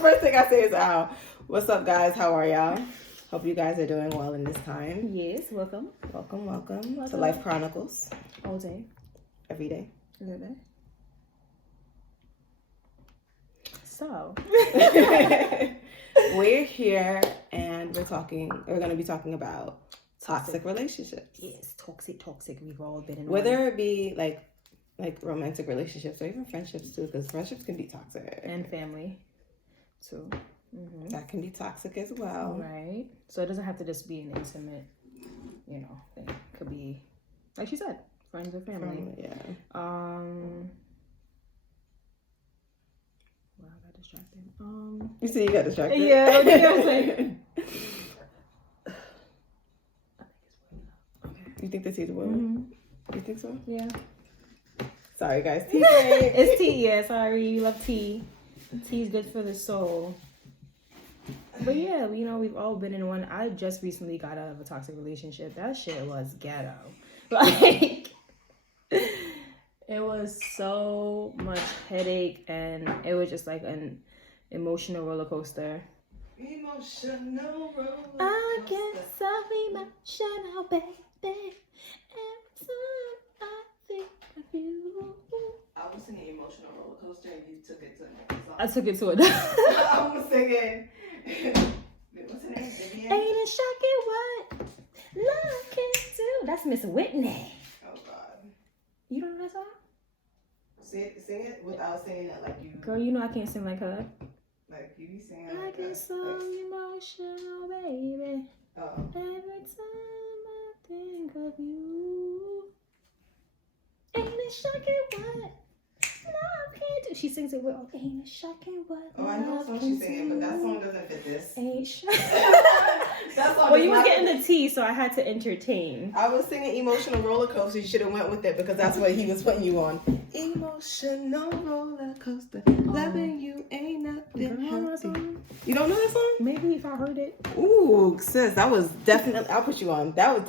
first thing I say is ow. What's up, guys? How are y'all? Hope you guys are doing well in this time. Yes, welcome. Welcome to Life Chronicles. All day. Every day. Every day. So. We're here and we're going to be talking about toxic relationships. Yes, toxic. We've all been in whether it be like romantic relationships or even friendships too, because friendships can be toxic. And family too. Mm-hmm. That can be toxic as well. Right. So it doesn't have to just be an intimate, thing. It could be, like she said, friends or family. Yeah. Well, I got distracted. You see, you got distracted. Yeah. What you gotta say? You think the tea's boiling? Mm-hmm. You think so? Yeah. Sorry, guys. Tea break. It's tea. Yeah. Sorry, you love tea. Tea is good for the soul. But yeah, we've all been in one. I just recently got out of a toxic relationship. That shit was ghetto. Like, it was so much headache, and it was just like an emotional roller coaster. Emotional roller coaster. I get so emotional, baby. Every time I think of you. I was singing emotional roller coaster, and you took it to another song. I took it to it. I was singing. What's her name? Vivian? Ain't it shocking what love can do? That's Miss Whitney. Oh God. You don't know that song? Sing it without saying it like you. Girl, I can't sing like her. Like you be singing. I get so emotional, baby. Oh. Every time I think of you. Ain't it shocking what love can do? She sings it with, ain't it shocking what I know what song she's singing, but that song doesn't fit this. Ain't shocking. That song. Well, you were getting the tea, so I had to entertain. I was singing emotional roller coaster. You should have went with it because that's what he was putting you on. Emotional roller coaster, loving you ain't nothing healthy. You don't know that song? Maybe if I heard it. Ooh, sis, that was definitely. I'll put you on. That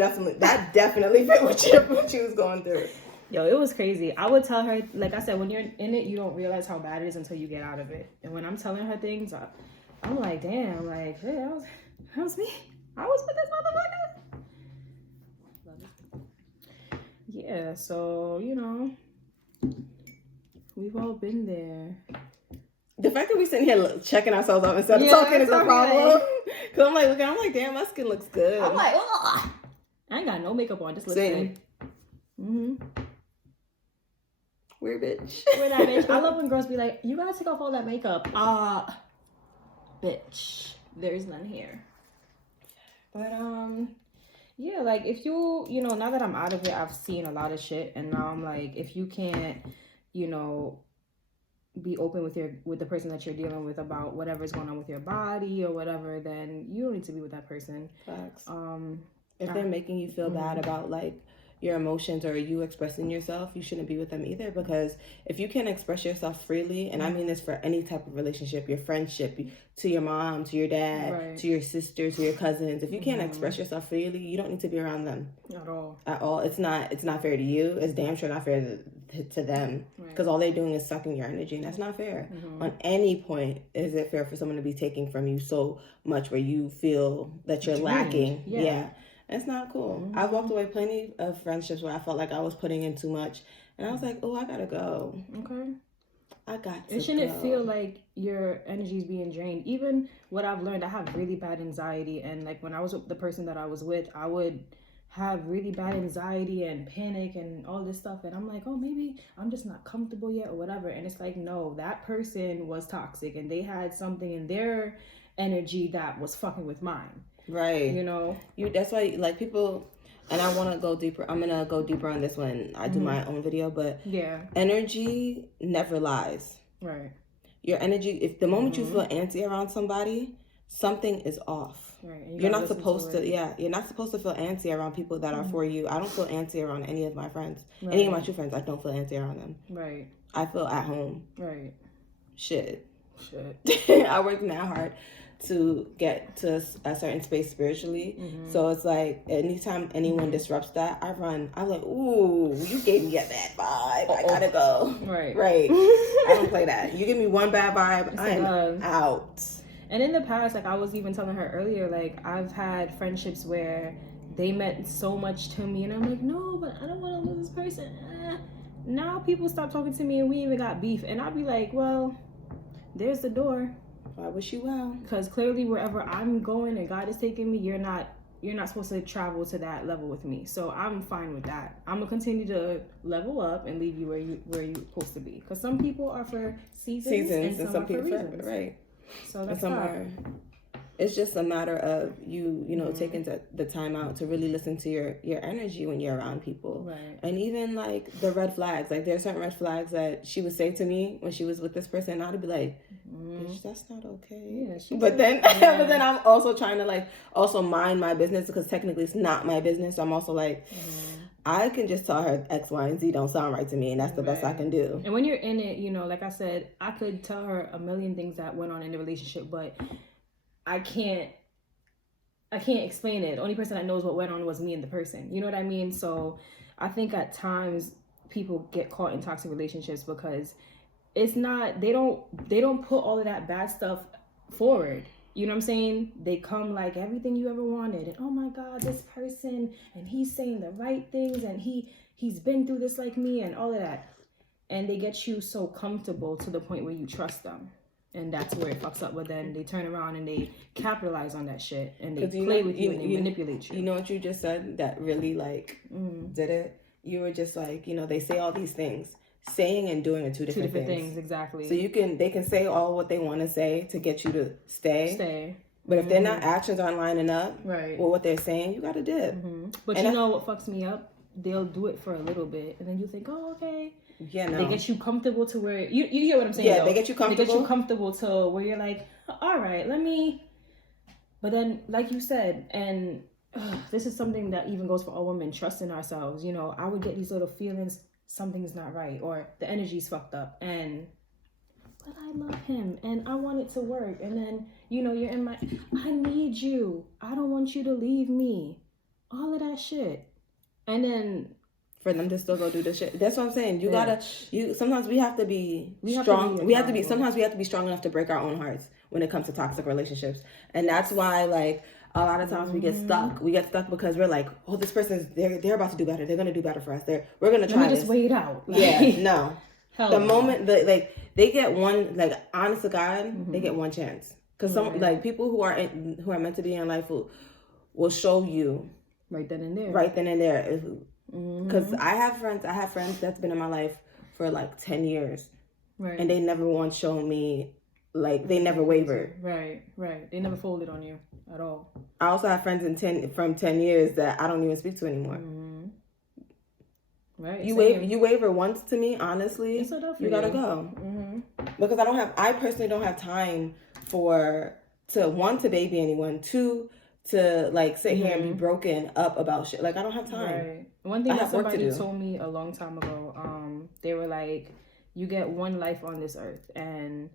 definitely fit what you was going through. Yo, it was crazy. I would tell her, like I said, when you're in it, you don't realize how bad it is until you get out of it. And when I'm telling her things, I'm like, damn, like, hey, that was me. I was with this motherfucker. Love it. Yeah, so, we've all been there. The fact that we're sitting here checking ourselves out instead of talking is a problem. Because I'm like, damn, my skin looks good. I'm like, ugh. I ain't got no makeup on, just lipstick. Mm-hmm. Weird bitch. Weird that bitch. I love when girls be like, you gotta take off all that makeup. Bitch. There's none here. But, yeah, like, if you, now that I'm out of it, I've seen a lot of shit. And now I'm like, if you can't, be open with the person that you're dealing with about whatever's going on with your body or whatever, then you don't need to be with that person. Facts. If they're making you feel bad about, like, your emotions or you expressing yourself, you shouldn't be with them either, because if you can't express yourself freely, and I mean this for any type of relationship, your friendship, to your mom, to your dad, right, to your sister, to your cousins, if you can't express yourself freely, you don't need to be around them at all. It's not fair to you. It's damn sure not fair to them, because all they're doing is sucking your energy, and that's not fair. On any point is it fair for someone to be taking from you so much where you feel that you're lacking. It's not cool. I've walked away plenty of friendships where I felt like I was putting in too much. And I was like, oh, I gotta go. Okay. I got to It shouldn't feel like your energy is being drained. Even what I've learned, I have really bad anxiety. And like when I was with the person that I was with, I would have really bad anxiety and panic and all this stuff. And I'm like, oh, maybe I'm just not comfortable yet or whatever. And it's like, no, that person was toxic and they had something in their energy that was fucking with mine. Right. That's why, like, people, and I want to go deeper. I'm going to go deeper on this when I do my own video, but energy never lies. Right. Your energy, if the moment you feel antsy around somebody, something is off. Right. You're not supposed to, you're not supposed to feel antsy around people that are for you. I don't feel antsy around any of my friends. Right. Any of my true friends, I don't feel antsy around them. Right. I feel at home. Right. Shit. Shit. I worked that hard to get to a certain space spiritually. Mm-hmm. So it's like anytime anyone disrupts that, I run. I'm like, ooh, you gave me a bad vibe. I gotta go. Right. I don't play that. You give me one bad vibe, I'm out. And in the past, like I was even telling her earlier, like I've had friendships where they meant so much to me, and I'm like, no, but I don't want to lose this person. Now people stop talking to me, and we even got beef, and I'll be like, well, there's the door. I wish you well. Because clearly, wherever I'm going and God is taking me, you're not supposed to travel to that level with me. So I'm fine with that. I'm gonna continue to level up and leave you where you're supposed to be. Because some people are for seasons and some people are for reasons. Right. So that's fine. It's just a matter of you know, taking the time out to really listen to your energy when you're around people. Right. And even like the red flags, like there are certain red flags that she would say to me when she was with this person, and I'd be like, bitch, that's not okay. Yeah, but then I'm also trying to like also mind my business, because technically it's not my business. So I'm also like, I can just tell her X, Y, and Z don't sound right to me, and that's the best I can do. And when you're in it, you know, like I said, I could tell her a million things that went on in the relationship, but I can't explain it. The only person that knows what went on was me and the person. You know what I mean? So I think at times people get caught in toxic relationships because it's not, they don't put all of that bad stuff forward. You know what I'm saying? They come like everything you ever wanted, and oh my God, this person, and he's saying the right things, and he's been through this like me, and all of that. And they get you so comfortable to the point where you trust them. And that's where it fucks up. But then they turn around and they capitalize on that shit, and they play with you and they manipulate you. You know what you just said that really like did it? You were just like, you know, they say all these things. Saying and doing are two different things. Exactly. So they can say all what they want to say to get you to stay. But if their actions aren't lining up with what they're saying, you got to dip. But you know what fucks me up? They'll do it for a little bit, and then you think, oh, okay. Yeah, no. They get you comfortable to where you hear what I'm saying. Yeah, though. They get you comfortable to where you're like, all right, let me. But then, like you said, and this is something that even goes for all women, trusting ourselves. You know, I would get these little feelings, something's not right, or the energy's fucked up, but I love him and I want it to work. And then, you know, you're in I need you. I don't want you to leave me. All of that shit. And then for them to still go do the shit. That's what I'm saying. Sometimes we have to be strong. Sometimes we have to be strong enough to break our own hearts when it comes to toxic relationships. And that's why, like, a lot of times we get stuck. We get stuck because we're like, oh, this person's, they're about to do better. They're going to do better for us. We're going to try this. Just wait it out. No. Moment, they get one, like, honest to God, they get one chance. Because some, like, people who are meant to be in life will show you. Right then and there. Because I have friends that's been in my life for like 10 years. Right. And they never once shown me, like, they never wavered. Right. They never folded on you at all. I also have friends from 10 years that I don't even speak to anymore. Right. You waver once to me, honestly, you gotta go. Because I personally don't have time to baby anyone, to like sit here and be broken up about shit. Like, I don't have time. Right. One thing that somebody told me a long time ago, they were like, you get one life on this earth, and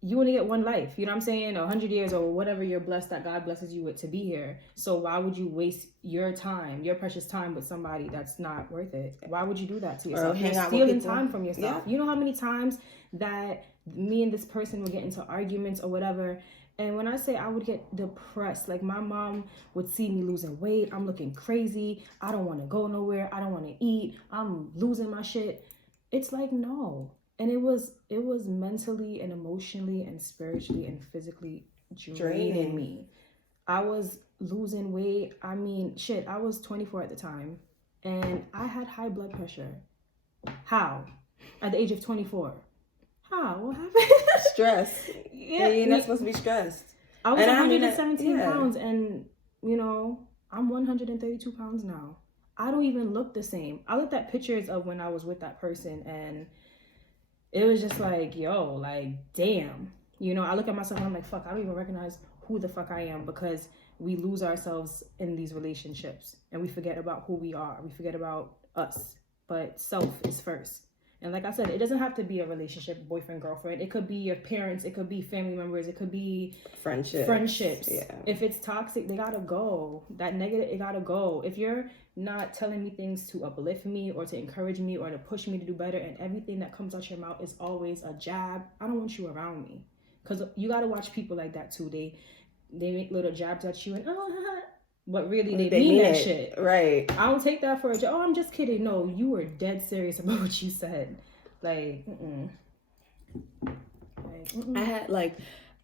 you only get one life. You know what I'm saying? 100 years or whatever you're blessed that God blesses you with to be here. So why would you waste your time, your precious time, with somebody that's not worth it? Why would you do that to yourself? You're stealing time from yourself. Yeah. You know how many times that me and this person would get into arguments or whatever, and when I say I would get depressed, like my mom would see me losing weight. I'm looking crazy. I don't want to go nowhere. I don't want to eat. I'm losing my shit. It's like, no. And it was mentally and emotionally and spiritually and physically draining me. I was losing weight. I mean, shit, I was 24 at the time, and I had high blood pressure. How? At the age of 24. How? What happened? Stress. Yeah. You're not supposed to be stressed. I was 117 pounds, and, you know, I'm 132 pounds now. I don't even look the same. I looked at pictures of when I was with that person, and it was just like, yo, like, damn. You know, I look at myself and I'm like, fuck, I don't even recognize who the fuck I am, because we lose ourselves in these relationships and we forget about who we are. We forget about us. But self is first. And like I said, it doesn't have to be a relationship, boyfriend, girlfriend. It could be your parents. It could be family members. It could be friendships. Yeah. If it's toxic, they gotta go. That negative, it gotta go. If you're not telling me things to uplift me or to encourage me or to push me to do better, and everything that comes out your mouth is always a jab, I don't want you around me. Because you gotta watch people like that too. They make little jabs at you and but really they mean that shit. Right. I don't take that for a joke. Oh, I'm just kidding. No, you were dead serious about what you said. Like,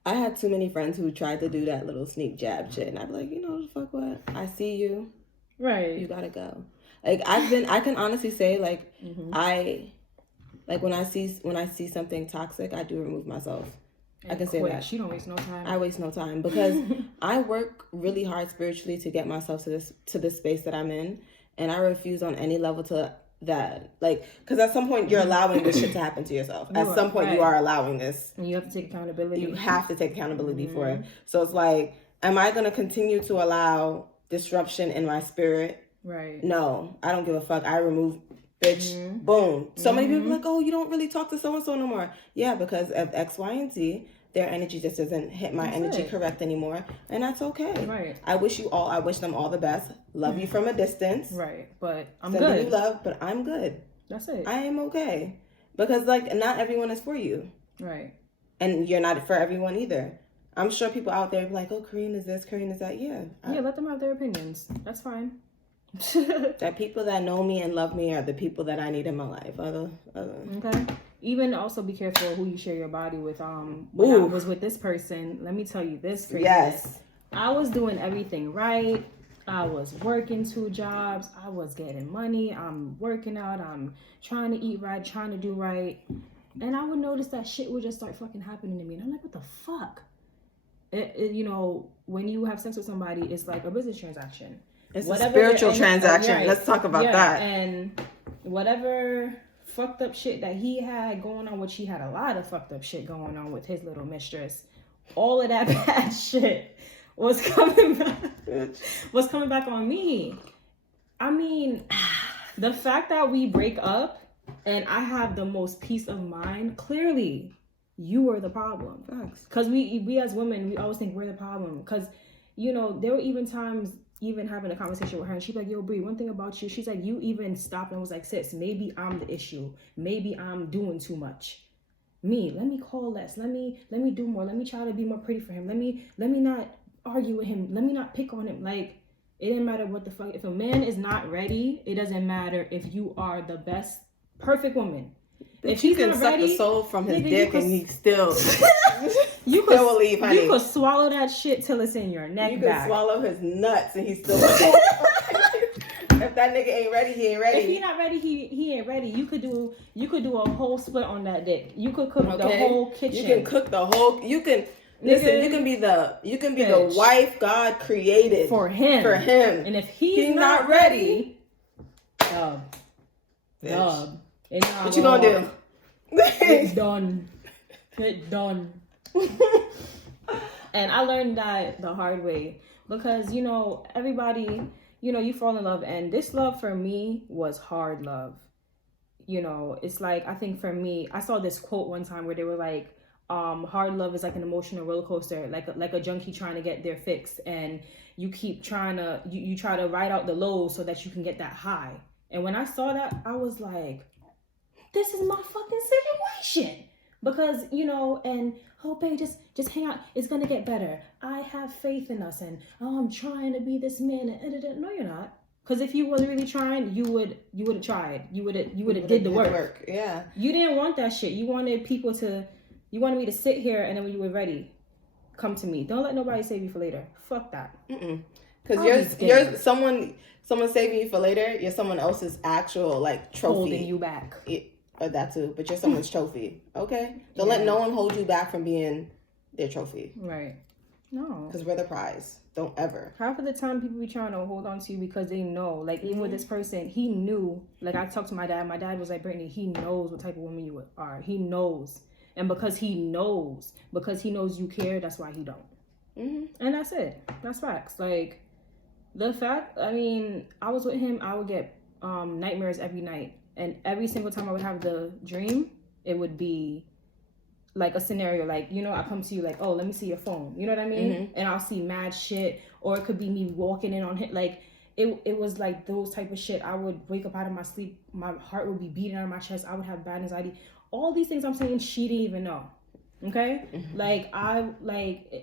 I had too many friends who tried to do that little sneak jab shit, and I'd be like, you know the fuck what? I see you. Right. You gotta go. Like I can honestly say like when I see something toxic, I do remove myself. I can say that. She don't waste no time. I waste no time because I work really hard spiritually to get myself to this space that I'm in, and I refuse on any level to that. Like, because at some point you're allowing this shit to happen to yourself. At some point you are allowing this. And you have to take accountability. You have to take accountability for it. So it's like, am I going to continue to allow disruption in my spirit? Right. No, I don't give a fuck. I remove. Bitch, boom. So many people are like, oh, you don't really talk to so-and-so no more. Yeah, because of X, Y, and Z, their energy just doesn't hit my energy correct anymore. And that's okay. Right. I wish them all the best. Love you from a distance. Right. But I'm Sending good. You love, but I'm good. That's it. I am okay. Because, like, not everyone is for you. Right. And you're not for everyone either. I'm sure people out there be like, oh, Kareen is this, Kareen is that. Yeah. Yeah, let them have their opinions. That's fine. That people that know me and love me are the people that I need in my life. Okay. Even also be careful who you share your body with. When I was with this person, let me tell you this. Yes. I was doing everything right. I was working 2 jobs. I was getting money. I'm working out. I'm trying to eat right, trying to do right. And I would notice that shit would just start fucking happening to me. And I'm like, what the fuck? When you have sex with somebody, it's like a business transaction. It's a spiritual transaction. Right. Let's talk about that. And whatever fucked up shit that he had going on, which he had a lot of fucked up shit going on with his little mistress, all of that bad shit was coming back on me. I mean, the fact that we break up and I have the most peace of mind, clearly you are the problem. Because we as women, we always think we're the problem. Because, there were even times, even having a conversation with her, and she's like, yo, Bree, one thing about you, she's like, you even stopped and was like, sis, maybe I'm the issue. Maybe I'm doing too much. Let me call less. Let me do more. Let me try to be more pretty for him. Let me not argue with him. Let me not pick on him. Like, it didn't matter what the fuck. If a man is not ready, it doesn't matter if you are the best, perfect woman. If you can suck the soul from his dick and he still... You will leave, honey. You could swallow that shit till it's in your neck. You could swallow his nuts and he's still. If that nigga ain't ready, he ain't ready. If he not ready, he ain't ready. You could do a whole split on that dick. You could cook the whole kitchen. You can cook the whole. You can listen. You can be the wife God created for him. And if he's not ready, dub. What you gonna do? It's done. It's done. And I learned that the hard way because everybody, you fall in love, and this love for me was hard love. It's like, I think for me, I saw this quote one time where they were like, hard love is like an emotional roller coaster, like a junkie trying to get their fix, and you keep trying to you try to ride out the lows so that you can get that high. And when I saw that, I was like, this is my fucking situation. Because, and babe, just hang out. It's going to get better. I have faith in us. And, I'm trying to be this man. And no, you're not. Because if you was really trying, you would have tried. You would have did the work. Yeah. You didn't want that shit. You wanted you wanted me to sit here, and then when you were ready, come to me. Don't let nobody save you for later. Fuck that. Because you're someone saving you for later. You're someone else's actual, like, trophy. Holding you back. Or that too, but you're someone's trophy, okay? Don't let no one hold you back from being their trophy. Right. No. Because we're the prize. Don't ever. Half of the time, people be trying to hold on to you because they know. Like, even with this person, he knew. Like, I talked to my dad. My dad was like, Brittany, he knows what type of woman you are. He knows. And because he knows you care, that's why he don't. And that's it. That's facts. Like, the fact, I mean, I was with him, I would get nightmares every night. And every single time I would have the dream, it would be like a scenario, like, you know, I come to you like, oh, let me see your phone. You know what I mean? And I'll see mad shit. Or it could be me walking in on him. Like, it was like those type of shit. I would wake up out of my sleep. My heart would be beating out of my chest. I would have bad anxiety. All these things I'm saying, she didn't even know. Okay? Like,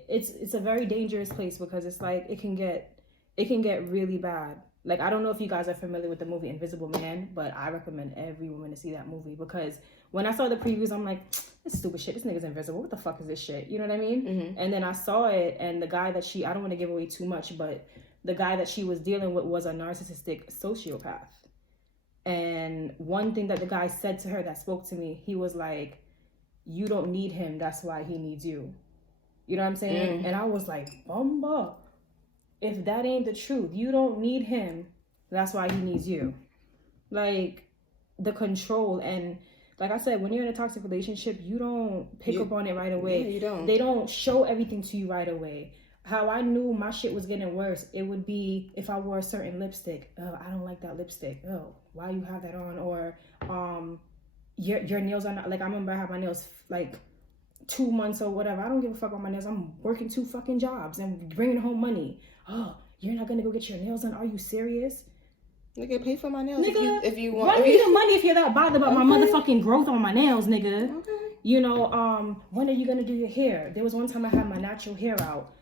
it's a very dangerous place because it's like, it can get really bad. Like, I don't know if you guys are familiar with the movie Invisible Man, but I recommend every woman to see that movie because when I saw the previews, I'm like, this stupid shit. This nigga's invisible. What the fuck is this shit? You know what I mean? And then I saw it, and the guy that I don't want to give away too much, but the guy that she was dealing with was a narcissistic sociopath. And one thing that the guy said to her that spoke to me, he was like, you don't need him. That's why he needs you. You know what I'm saying? And I was like, bumba. If that ain't the truth, you don't need him. That's why he needs you. Like, the control. And like I said, when you're in a toxic relationship, you don't pick up on it right away. Yeah, you don't. They don't show everything to you right away. How I knew my shit was getting worse, it would be if I wore a certain lipstick. Oh, I don't like that lipstick. Oh, why you have that on? Or your nails are not, like, I remember I had my nails like 2 months or whatever. I don't give a fuck about my nails. I'm working 2 fucking jobs and bringing home money. Oh, you're not gonna go get your nails done? Are you serious? Nigga, pay for my nails. Nigga, if you want. Run me the money if you're that bothered about my motherfucking growth on my nails, nigga. Okay. You know, when are you gonna do your hair? There was one time I had my natural hair out,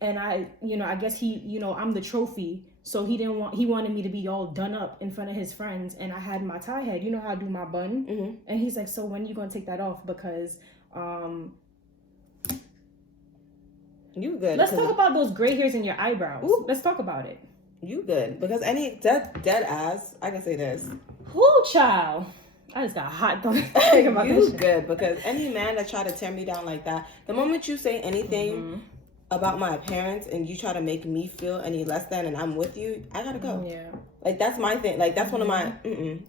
and I guess he, I'm the trophy, so he wanted me to be all done up in front of his friends, and I had my tie head. You know how I do my bun, and he's like, so when are you gonna take that off? Because you good. Let's talk about those gray hairs in your eyebrows. Ooh. Let's talk about it. You good. Because any dead ass, I can say this. Whoo, child. I just got hot thinking about you this shit. Good. Because any man that try to tear me down like that, the moment you say anything about my appearance and you try to make me feel any less than and I'm with you, I gotta go. Yeah. Like, that's my thing. Like, that's one of my,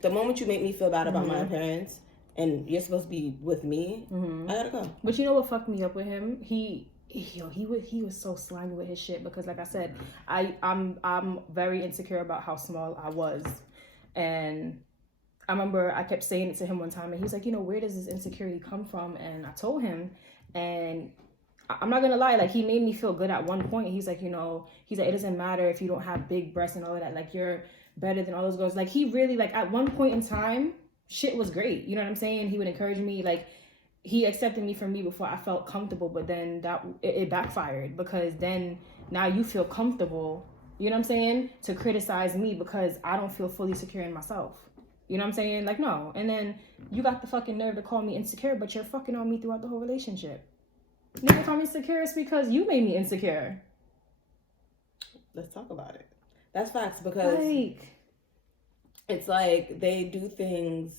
the moment you make me feel bad about my appearance and you're supposed to be with me, I gotta go. But you know what fucked me up with him? He was so slimy with his shit because, like I said, I'm very insecure about how small I was, and I remember I kept saying it to him one time, and he was like, where does this insecurity come from? And I told him, and I'm not gonna lie, like, he made me feel good at one point. He's like, it doesn't matter if you don't have big breasts and all of that, like, you're better than all those girls. Like, he really, like, at one point in time, shit was great. You know what I'm saying? He would encourage me, like, he accepted me for me before I felt comfortable, but then it backfired because then now you feel comfortable, you know what I'm saying, to criticize me because I don't feel fully secure in myself. You know what I'm saying? Like, no. And then you got the fucking nerve to call me insecure, but you're fucking on me throughout the whole relationship. Nigga, if I'm insecure, it's because you made me insecure. Let's talk about it. That's facts because it's like they do things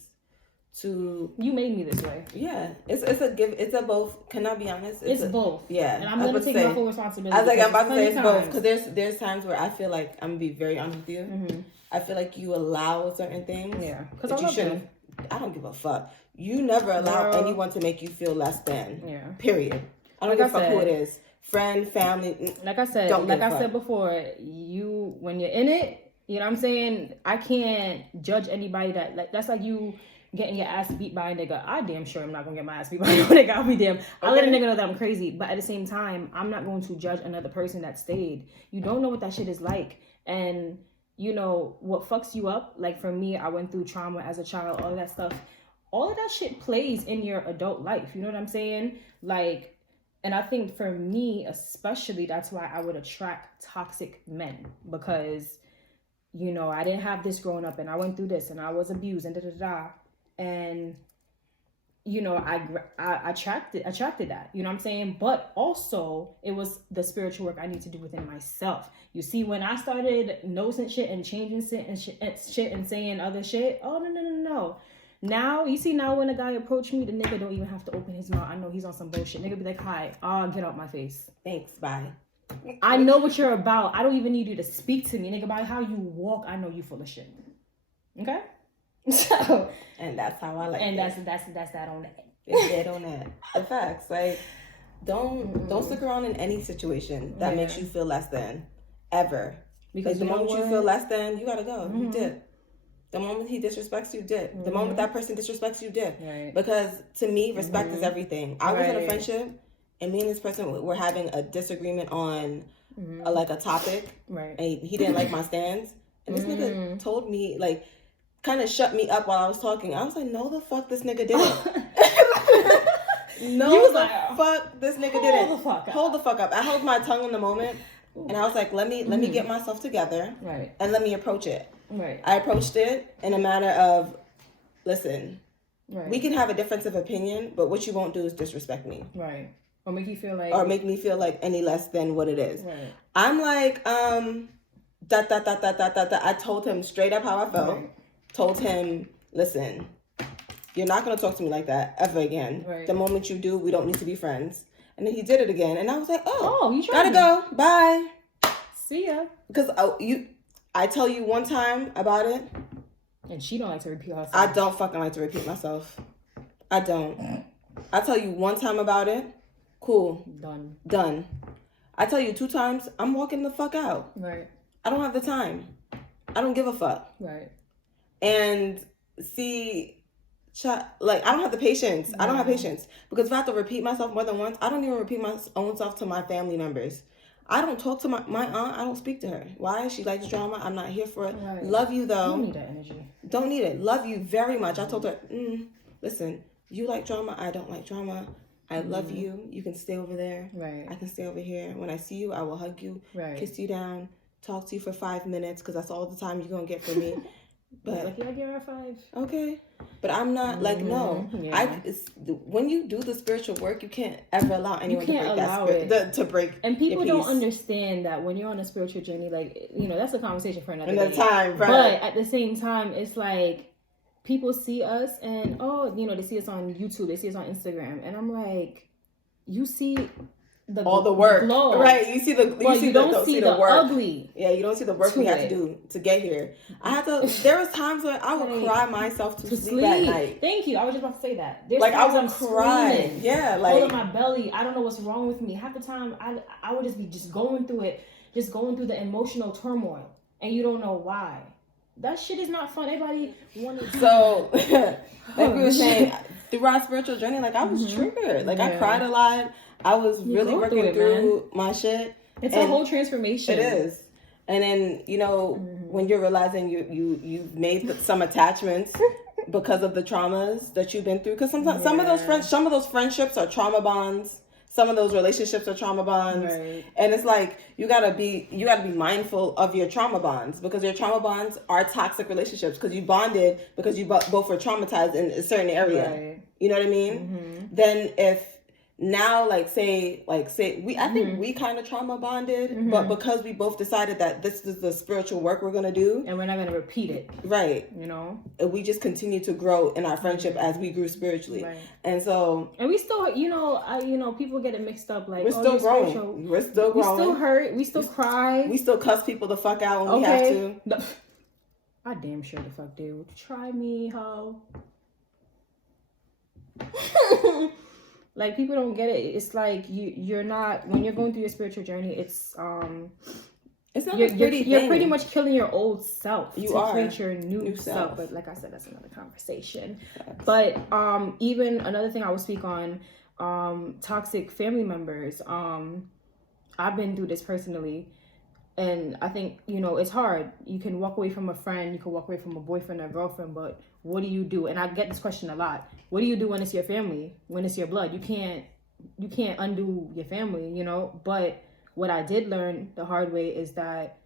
to you made me this way. Yeah, it's a give. It's a both. Can I be honest? It's both. Yeah, and I'm gonna take my full responsibility. I was like, I'm about to say it's both because there's times where I feel like I'm gonna be very honest with you. I feel like you allow certain things. Yeah, because you shouldn't. I don't give a fuck. You never allow anyone to make you feel less than. Yeah. Period. I don't give a fuck who it is. Friend, family. Like I said, said before, when you're in it, you know what I'm saying? I can't judge anybody that's like you getting your ass beat by a nigga. I damn sure I'm not gonna get my ass beat by no nigga. I'll be damn. I'll let a nigga know that I'm crazy. But at the same time, I'm not going to judge another person that stayed. You don't know what that shit is like. And what fucks you up, like for me, I went through trauma as a child, all of that stuff. All of that shit plays in your adult life. You know what I'm saying? Like, and I think for me, especially, that's why I would attract toxic men because, I didn't have this growing up and I went through this and I was abused and da-da-da. And, I attracted that, you know what I'm saying? But also it was the spiritual work I need to do within myself. You see, when I started nosing shit and changing shit and saying other shit, oh, no. Now, you see, when a guy approach me, the nigga don't even have to open his mouth. I know he's on some bullshit. Nigga be like, hi, get out my face. Thanks, bye. I know what you're about. I don't even need you to speak to me. Nigga, by how you walk, I know you full of shit. Okay? So, and that's how I like it. And that's that on that. It's dead on that. The facts. Like, don't stick around in any situation that makes you feel less than. Ever. Because the moment you feel less than, you gotta go. You did. The moment he disrespects you, dip. The moment that person disrespects you, dip. Right. Because to me, respect is everything. I was in a friendship, and me and this person were having a disagreement on a topic. Right. And he didn't like my stance. And this nigga told me, like, kind of shut me up while I was talking. I was like, no, the fuck this nigga didn't. No, fuck this nigga didn't. Hold the fuck up. I held my tongue in the moment. And I was like, let me get myself together. Right. And let me approach it. Right. I approached it in a matter of, listen, we can have a difference of opinion, but what you won't do is disrespect me. Right. Or make me feel like any less than what it is. Right. I'm like, I told him straight up how I felt. Right. Told him, listen, you're not going to talk to me like that ever again. Right. The moment you do, we don't need to be friends. And then he did it again. And I was like, you gotta go. Bye. See ya. Because I tell you one time about it. And she don't like to repeat herself. I don't fucking like to repeat myself. I don't. I tell you one time about it. Cool. Done. I tell you 2 times, I'm walking the fuck out. Right. I don't have the time. I don't give a fuck. Right. And see, I don't have the patience. Yeah. I don't have patience. Because if I have to repeat myself more than once, I don't even repeat my own self to my family members. I don't talk to my aunt. I don't speak to her. Why? She likes drama. I'm not here for it. Right. Love you, though. Don't need that energy. Don't need it. Love you very much. I told her, listen, you like drama. I don't like drama. I love you. You can stay over there. Right. I can stay over here. When I see you, I will hug you, kiss you down, talk to you for 5 minutes, because that's all the time you're going to get from me. But yeah, give her a 5. Okay. But I'm not no. Yeah. When you do the spiritual work, you can't ever allow anyone to break to break. And people don't understand that when you're on a spiritual journey, that's a conversation for another time. Right. But at the same time, it's like people see us and they see us on YouTube, they see us on Instagram, and I'm like, you see all the work, glow. Right? You see you don't see the work. Ugly. Yeah, you don't see the work we have to do to get here. I had to. There was times where I would cry myself to sleep at night. Thank you. I was just about to say that. There's I would cry. Screaming, yeah, holding my belly. I don't know what's wrong with me. Half the time, I would just be going through it, just going through the emotional turmoil, and you don't know why. That shit is not fun. Everybody wanted. So, like we were saying, through our spiritual journey, I was triggered. I cried a lot. I was really working through my shit. It's a whole transformation. It is. And then, when you're realizing you've made some attachments because of the traumas that you've been through. Because sometimes some of those friendships are trauma bonds. Some of those relationships are trauma bonds. Right. And it's you gotta be mindful of your trauma bonds, because your trauma bonds are toxic relationships, because you bonded because you both were traumatized in a certain area. Right. You know what I mean? Mm-hmm. Then if now, say I think we kind of trauma bonded, but because we both decided that this is the spiritual work we're gonna do, and we're not gonna repeat it, right? We just continue to grow in our friendship as we grew spiritually, right. And we still, people get it mixed up. We're still growing. Spiritual. We're still growing. We still hurt. We still cry. We still cuss people the fuck out when we have to. I damn sure the fuck do. Try me, ho. People don't get it. It's you're not, when you're going through your spiritual journey, it's not you're pretty much killing your old self to create your new self. But like I said, that's another conversation. Yes. But even another thing I would speak on, toxic family members. I've been through this personally, and I think it's hard. You can walk away from a friend, you can walk away from a boyfriend or girlfriend, but what do you do? And I get this question a lot. What do you do when it's your family? When it's your blood? You can't undo your family, But what I did learn the hard way is that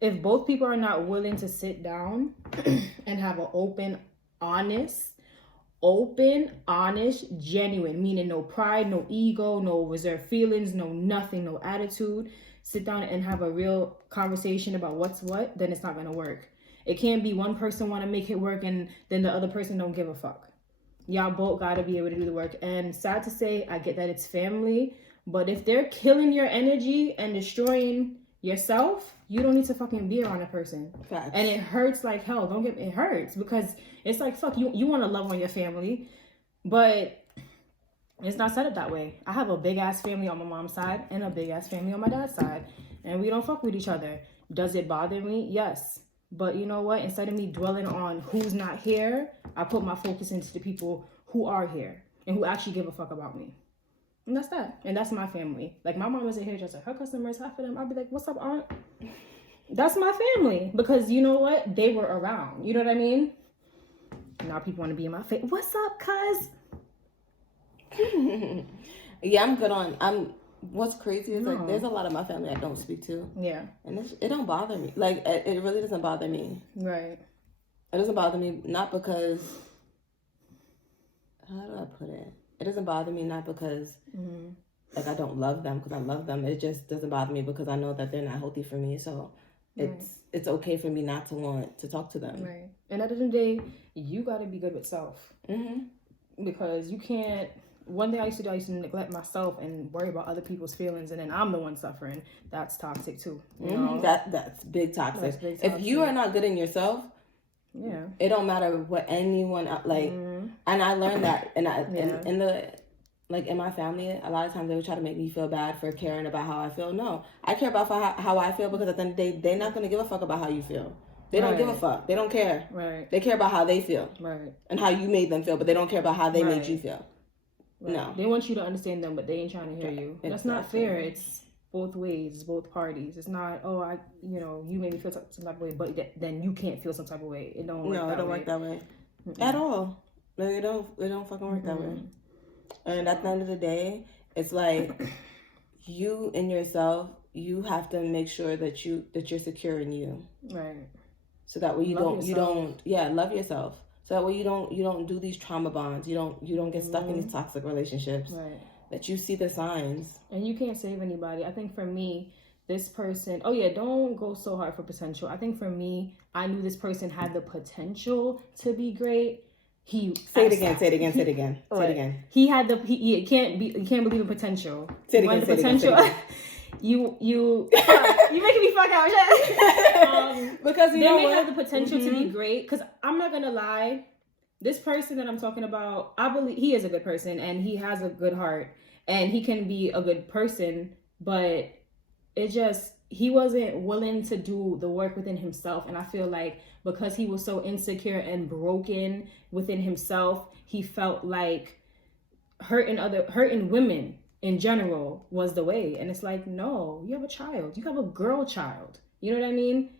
if both people are not willing to sit down and have an open, honest, genuine, meaning no pride, no ego, no reserved feelings, no nothing, no attitude, sit down and have a real conversation about what's what, then it's not going to work. It can't be one person want to make it work and then the other person don't give a fuck. Y'all both got to be able to do the work. And sad to say, I get that it's family, but if they're killing your energy and destroying yourself, you don't need to fucking be around a person. Facts. And it hurts like hell. It hurts because it's fuck, you want to love on your family, but it's not set up that way. I have a big ass family on my mom's side and a big ass family on my dad's side, and we don't fuck with each other. Does it bother me? Yes. But you know what? Instead of me dwelling on who's not here, I put my focus into the people who are here and who actually give a fuck about me. And that's that. And that's my family. Like, my mom isn't here just like her customers, half of them. I'll be like, what's up, aunt? That's my family. Because you know what? They were around. You know what I mean? Now people want to be in my face. What's up, cuz? Yeah, I'm good on. What's crazy is like there's a lot of my family I don't speak to. Yeah. And it don't bother me. Like, it really doesn't bother me. Right. It doesn't bother me not because, how do I put it? It doesn't bother me not because like I don't love them, because I love them. It just doesn't bother me because I know that they're not healthy for me. So it's okay for me not to want to talk to them. Right. And at the end of the day, you got to be good with self. Because you can't. One thing I used to neglect myself and worry about other people's feelings, and then I'm the one suffering. That's toxic too. You know? That's big toxic. If you are not good in yourself, it don't matter what anyone like. And I learned that, and in my family, a lot of times they would try to make me feel bad for caring about how I feel. No, I care about how I feel, because at the end of the day, they're not gonna give a fuck about how you feel. They don't give a fuck. They don't care. Right. They care about how they feel. Right. And how you made them feel, but they don't care about how they made you feel. Right. No. They want you to understand them, but they ain't trying to hear you. Exactly. That's not fair. It's both ways. It's both parties. It's not, you made me feel some type of way, but then you can't feel some type of way. It don't work that way. No, it don't work that way. At all. Like, it don't fucking work that way. And at the end of the day, it's like, you and yourself, you have to make sure that you're secure in you. Right. So that way you love yourself. So that way you don't do these trauma bonds. You don't get stuck in these toxic relationships. Right. That you see the signs. And you can't save anybody. I think for me, this person, don't go so hard for potential. I think for me, I knew this person had the potential to be great. Say it again. He had you can't believe in potential. Say it again. You making me fuck out, because they may have the potential to be great. Because I'm not gonna lie, this person that I'm talking about, I believe he is a good person and he has a good heart and he can be a good person, but he wasn't willing to do the work within himself. And I feel like because he was so insecure and broken within himself, he felt like hurting women in general was the way. And it's like, no, you have a child. You have a girl child. You know what I mean?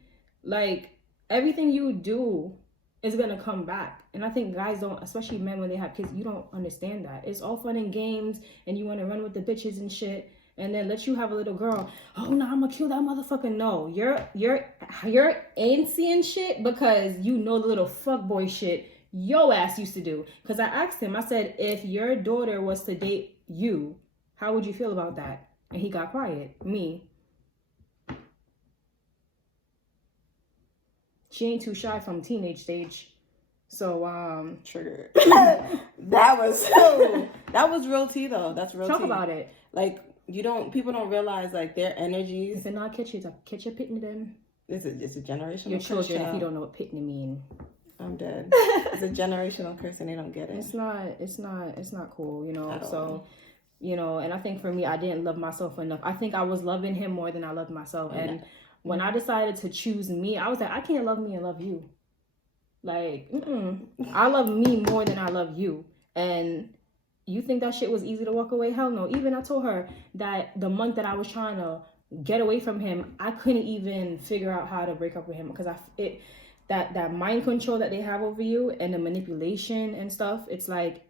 Like, everything you do is going to come back. And I think guys don't, especially men when they have kids, you don't understand that. It's all fun and games and you want to run with the bitches and shit. And then let you have a little girl. Oh, no, I'm going to kill that motherfucker. No, you're antsy and shit because you know the little fuckboy shit your ass used to do. Because I asked him, I said, if your daughter was to date you, how would you feel about that? And he got quiet. Me. She ain't too shy from teenage stage. So, triggered. that was real tea though. That's real tea. Talk about it. Like, people don't realize like their energies. If it not catch you, it's a catch a pitney then. It's a generational your children, if you don't know what pitney mean. I'm dead. It's a generational curse and they don't get it. It's not cool, So, and I think for me, I didn't love myself enough. I think I was loving him more than I loved myself. And when I decided to choose me, I was like, I can't love me and love you. Like, I love me more than I love you. And you think that shit was easy to walk away? Hell no. Even I told her that the month that I was trying to get away from him, I couldn't even figure out how to break up with him because that mind control that they have over you and the manipulation and stuff, it's like,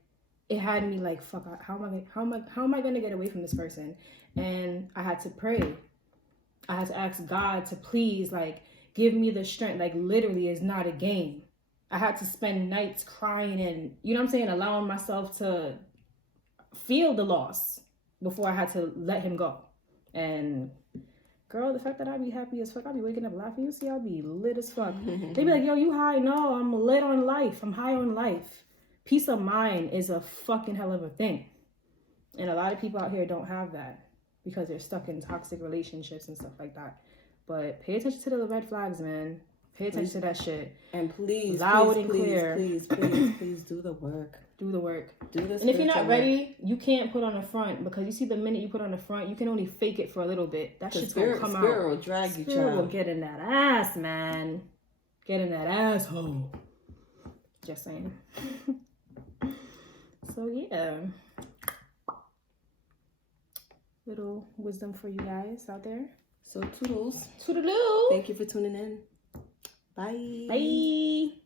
it had me like, fuck, how am I going to get away from this person? And I had to pray. I had to ask God to please, like, give me the strength. Like, literally, it's not a game. I had to spend nights crying and, you know what I'm saying, allowing myself to feel the loss before I had to let him go. And girl, the fact that I be happy as fuck, I be waking up laughing. You see, I be lit as fuck. They be like, yo, you high? No, I'm lit on life. I'm high on life. Peace of mind is a fucking hell of a thing. And a lot of people out here don't have that because they're stuck in toxic relationships and stuff like that. But pay attention to the red flags, man. Pay attention to that shit. And please, clear. Please do the work. Do the work. Do this. And if you're not ready, you can't put on a front because you see the minute you put on a front, you can only fake it for a little bit. That shit's gonna come out. Spirit will drag you, child. Spirit will get in that ass, man. getting that asshole. Just saying. So yeah, little wisdom for you guys out there. So toodles. Toodaloo. Thank you for tuning in. Bye. Bye.